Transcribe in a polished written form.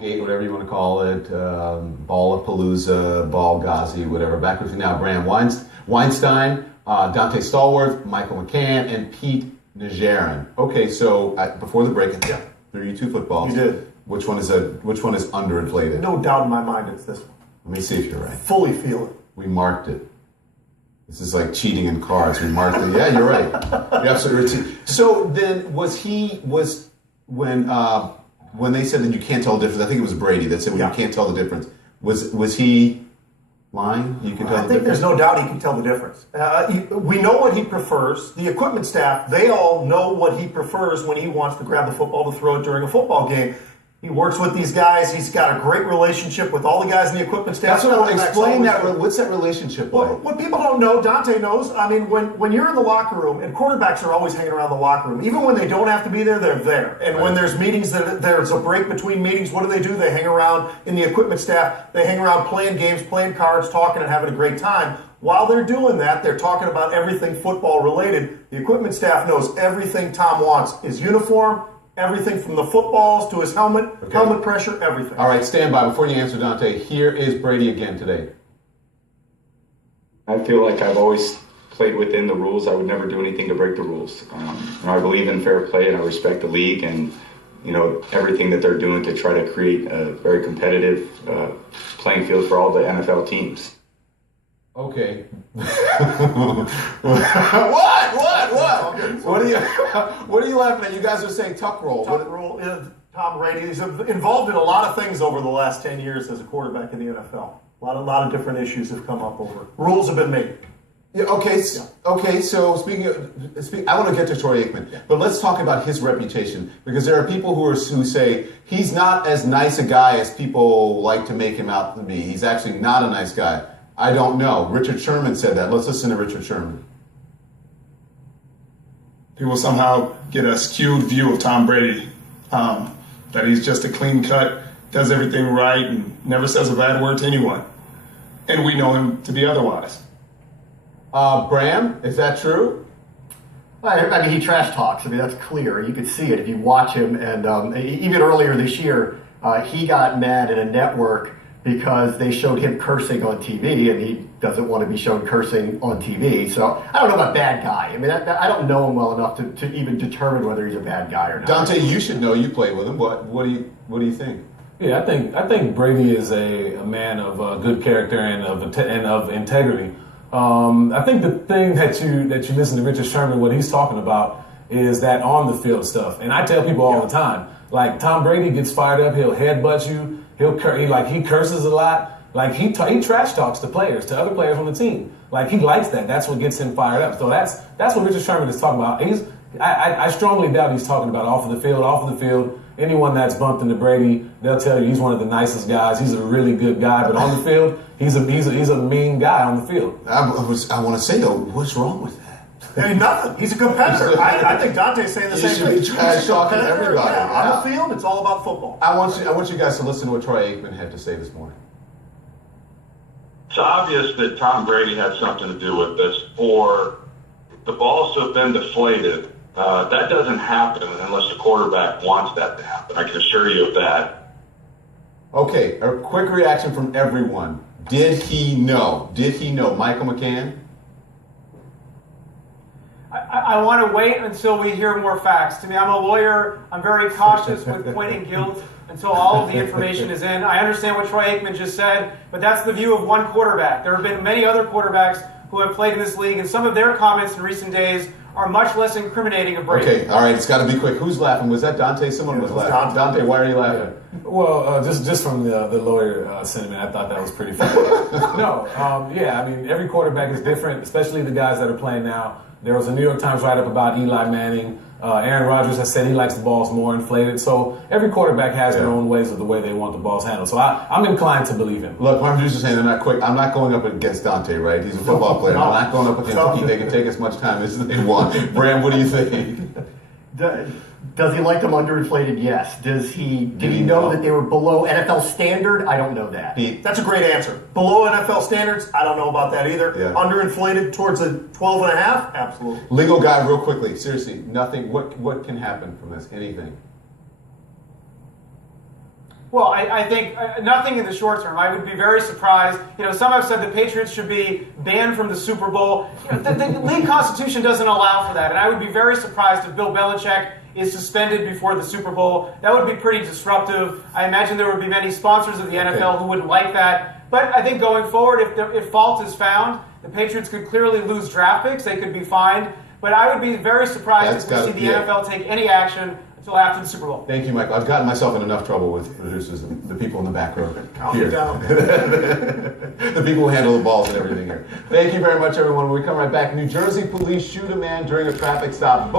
Gate, whatever you want to call it, Ball of Palooza, Ball Ghazi, whatever. Back with you now, Bram Weinstein, Dante Stallworth, Michael McCann, and Pete Najarin. Okay, so before the break, yeah, threw you two footballs. You did. Which one is underinflated? No doubt in my mind it's this one. Let me see if you're right. Fully feel it. We marked it. This is like cheating in cards. We marked it. Yeah, you're right. You're absolutely right. So then, when they said that you can't tell the difference, I think it was Brady that said you can't tell the difference. Was he lying? You can tell the difference? I think there's no doubt he can tell the difference. We know what he prefers. The equipment staff, they all know what he prefers when he wants to grab the football to throw it during a football game. He works with these guys. He's got a great relationship with all the guys in the equipment staff. That's what I explain that. What's that relationship like? Well, what people don't know, Dante knows. I mean, when you're in the locker room, and quarterbacks are always hanging around the locker room. Even when they don't have to be there, they're there. And when there's meetings, there's a break between meetings. What do? They hang around in the equipment staff. They hang around playing games, playing cards, talking, and having a great time. While they're doing that, they're talking about everything football related. The equipment staff knows everything Tom wants: his uniform. Everything from the footballs to his helmet, helmet pressure, everything. All right, stand by. Before you answer, Dante, here is Brady again today. I feel like I've always played within the rules. I would never do anything to break the rules. I believe in fair play, and I respect the league and everything that they're doing to try to create a very competitive playing field for all the NFL teams. Okay. What? What are you laughing at? You guys are saying tuck roll. Tuck roll. Tom Brady is involved in a lot of things over the last 10 years as a quarterback in the NFL. A lot of different issues have come up over. Rules have been made. Yeah, okay. So speaking, I want to get to Troy Aikman, but let's talk about his reputation, because there are people who say he's not as nice a guy as people like to make him out to be. He's actually not a nice guy. I don't know. Richard Sherman said that. Let's listen to Richard Sherman. People somehow get a skewed view of Tom Brady, that he's just a clean cut, does everything right, and never says a bad word to anyone. And we know him to be otherwise. Bram, is that true? I mean, he trash talks. I mean, that's clear. You could see it if you watch him. And even earlier this year, he got mad at a network because they showed him cursing on TV, and he doesn't want to be shown cursing on TV. So I don't know about bad guy. I mean, I don't know him well enough to even determine whether he's a bad guy or not. Dante, you should know. You played with him. What do you think? Yeah, I think Brady is a man of good character and of integrity. I think the thing that you listen to Richard Sherman, what he's talking about is that on the field stuff. And I tell people all the time, like, Tom Brady gets fired up, he'll headbutt you. He curses a lot. Like, he trash talks to other players on the team. Like, he likes that. That's what gets him fired up. So that's what Richard Sherman is talking about. I strongly doubt he's talking about off of the field. Off of the field, anyone that's bumped into Brady, they'll tell you he's one of the nicest guys. He's a really good guy. But on the field, he's a mean guy on the field. I want to say, though, what's wrong with that? I mean, nothing. He's a competitor. I think Dante's saying the same thing. He's trash talking everybody. Yeah, on the field, it's all about football. I want you guys to listen to what Troy Aikman had to say this morning. It's obvious that Tom Brady had something to do with this, or the balls have been deflated. That doesn't happen unless the quarterback wants that to happen. I can assure you of that. Okay, a quick reaction from everyone. Did he know? Michael McCann? I want to wait until we hear more facts. To me, I'm a lawyer. I'm very cautious with pointing guilt until all of the information is in. I understand what Troy Aikman just said, but that's the view of one quarterback. There have been many other quarterbacks who have played in this league, and some of their comments in recent days are much less incriminating of Brady. Okay, all right, it's got to be quick. Who's laughing? Was that Dante? Someone was laughing. Dante, why are you laughing? Well, just from the lawyer sentiment, I thought that was pretty funny. No, I mean, every quarterback is different, especially the guys that are playing now. There was a New York Times write-up about Eli Manning. Aaron Rodgers has said he likes the balls more inflated. So every quarterback has their own ways of the way they want the balls handled. So I'm inclined to believe him. Look, my producer's saying they're not quick. I'm not going up against Dante, right? He's a football player. I'm not going up against him. They can take as much time as they want. Bram, what do you think? Does he like them underinflated? Yes. Did he know that they were below NFL standard? I don't know that. That's a great answer. Below NFL standards? I don't know about that either. Yeah. Underinflated towards a 12 and a half? Absolutely. Legal guy, real quickly. Seriously, nothing. What can happen from this? Anything? Well, I think nothing in the short term. I would be very surprised. Some have said the Patriots should be banned from the Super Bowl. The league constitution doesn't allow for that, and I would be very surprised if Bill Belichick is suspended before the Super Bowl. That would be pretty disruptive. I imagine there would be many sponsors of the NFL who wouldn't like that. But I think going forward, if fault is found, the Patriots could clearly lose draft picks. They could be fined. But I would be very surprised if we see the NFL take any action until after the Super Bowl. Thank you, Michael. I've gotten myself in enough trouble with producers and the people in the back row here. The people who handle the balls and everything here. Thank you very much, everyone. When we come right back, New Jersey police shoot a man during a traffic stop.